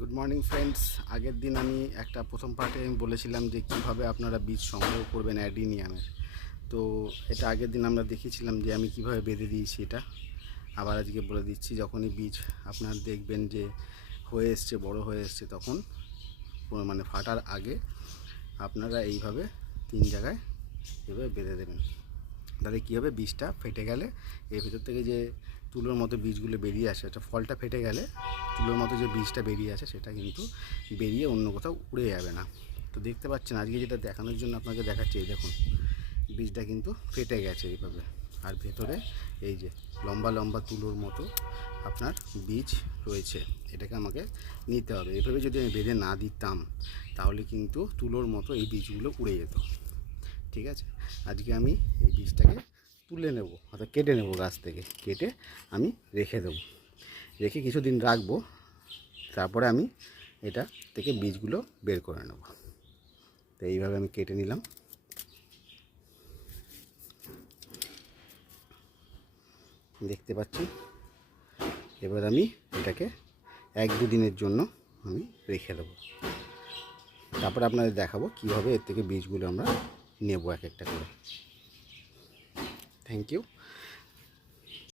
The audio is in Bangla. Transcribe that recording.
Good morning friends. আগের দিন আমি প্রথম পার্টে আমি বলেছিলাম যে কিভাবে আপনারা বীজ সংগ্রহ করবেন অ্যাডিনিয়ামের। তো এটা আগের দিন আমরা দেখিয়েছিলাম যে আমি কিভাবে বেঁধে দিয়েছি। এটা আবার আজকে বলে দিচ্ছি। যখনই বীজ আপনার দেখবেন যে হয়ে এসছে, বড় হয়ে এসছে, তখন মানে ফাটার আগে আপনারা এইভাবে 3 জায়গায় এভাবে বেঁধে দেবেন। তাহলে কী হবে, বীজটা ফেটে গেলে এর ভিতর থেকে যে তুলোর মতো বীজগুলো বেরিয়ে আসে, এটা ফলটা ফেটে গেলে তুলোর মতো যে বীজটা বেরিয়ে আসে সেটা কিন্তু বেরিয়ে অন্য কোথাও উড়ে যাবে না। তো দেখতে পাচ্ছেন আজকে যেটা দেখানোর জন্য আপনাকে দেখাচ্ছি, এই দেখুন বীজটা কিন্তু ফেটে গেছে এইভাবে। আর ভেতরে এই যে লম্বা লম্বা তুলোর মতো আপনার বীজ রয়েছে। এটাকে আমাকে নিতে হবে। এভাবে যদি আমি বেঁধে না দিতাম তাহলে কিন্তু তুলোর মতো এই বীজগুলো উড়ে যেত। ঠিক আছে, আজকে আমি এই বীজটাকে তুলে নেব, অর্থাৎ কেটে নেব, গাছ থেকে কেটে আমি রেখে দেবো। রেখে কিছুদিন রাখবো, তারপরে আমি এটা থেকে বীজগুলো বের করে নেব। তো এইভাবে আমি কেটে নিলাম। দেখতে পাচ্ছি। এবার আমি এটাকে 1-2 দিনের জন্য আমি রেখে দেবো। তারপরে আপনাদের দেখাবো কীভাবে এর থেকে বীজগুলো আমরা নেব এক একটা করে। Thank you.